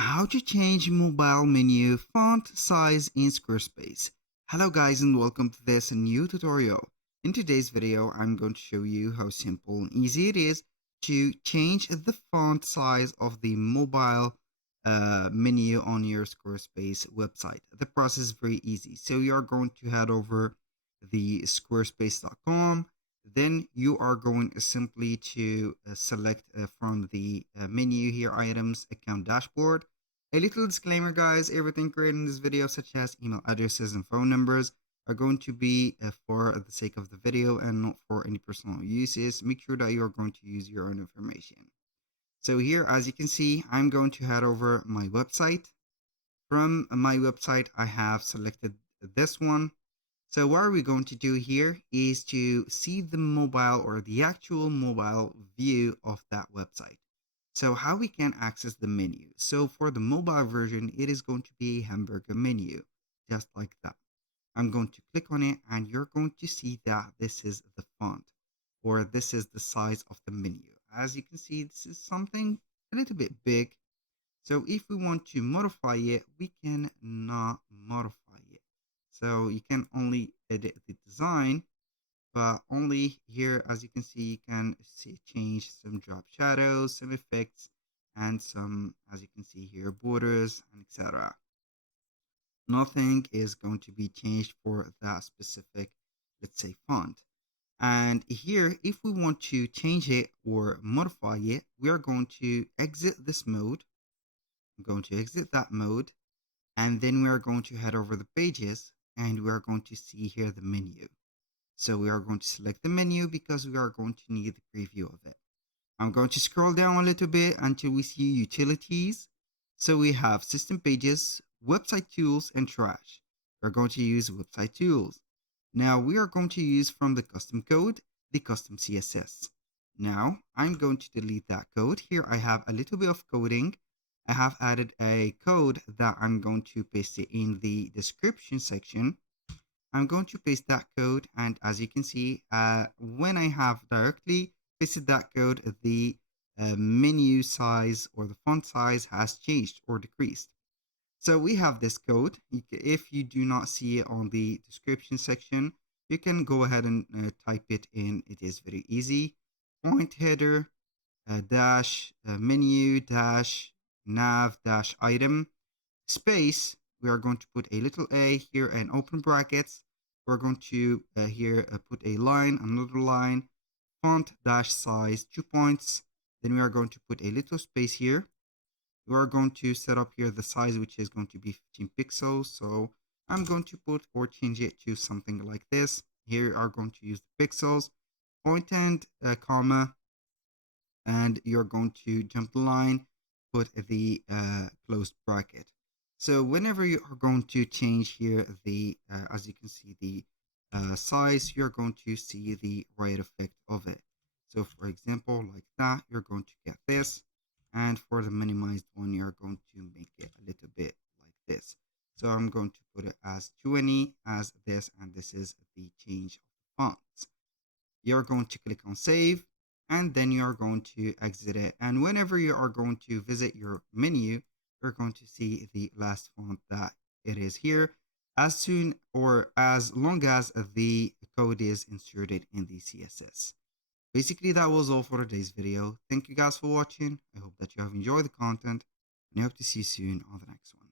How to change mobile menu font size in Squarespace. Hello guys and welcome to this new tutorial. In today's video, I'm going to show you how simple and easy it is to change the font size of the mobile menu on your Squarespace website. The process is very easy. So you're going to head over the squarespace.com. Then you are going simply to select from the menu here, items, account dashboard. A little disclaimer, guys, everything created in this video, such as email addresses and phone numbers, are going to be for the sake of the video and not for any personal uses. Make sure that you are going to use your own information. So here, as you can see, I'm going to head over my website. From my website, I have selected this one. So what are we going to do here is to see the mobile or the actual mobile view of that website. So how we can access the menu. So for the mobile version, it is going to be a hamburger menu, just like that. I'm going to click on it and you're going to see that this is the font or this is the size of the menu. As you can see, this is something a little bit big. So if we want to modify it, we can not modify it. So you can only edit the design, but only here, as you can see, you can change some drop shadows, some effects, and some, as you can see here, borders, and etc. Nothing is going to be changed for that specific, let's say, font. And here, if we want to change it or modify it, we are going to exit this mode. I'm going to exit that mode, and then we are going to head over the pages, and we are going to see here the menu. So we are going to select the menu because we are going to need the preview of it. I'm going to scroll down a little bit until we see utilities. So we have system pages, website tools, and trash. We're going to use website tools. Now we are going to use from the custom code, the custom CSS. Now I'm going to delete that code. Here I have a little bit of coding. I have added a code that I'm going to paste it in the description section. I'm going to paste that code, and as you can see, when I have directly pasted that code, the menu size or the font size has changed or decreased. So we have this code. If you do not see it on the description section, you can go ahead and type it in. It is very easy. Point header dash menu dash nav dash item space. We are going to put a little a here and open brackets. We're going to here put a line, another line, font dash size 2 points. Then we are going to put a little space here. We are going to set up here the size, which is going to be 15 pixels. So I'm going to put or change it to something like this. Here are going to use the pixels, point and comma, and you're going to jump the line, put the closed bracket. So whenever you are going to change here the, as you can see, the size, you're going to see the right effect of it. So for example, like that, you're going to get this. And for the minimized one, you're going to make it a little bit like this. So I'm going to put it as 20 as this, and this is the change of fonts. You're going to click on save, and then you're going to exit it. And whenever you are going to visit your menu, you're going to see the last font that it is here as soon or as long as the code is inserted in the CSS. Basically, that was all for today's video. Thank you guys for watching. I hope that you have enjoyed the content, and I hope to see you soon on the next one.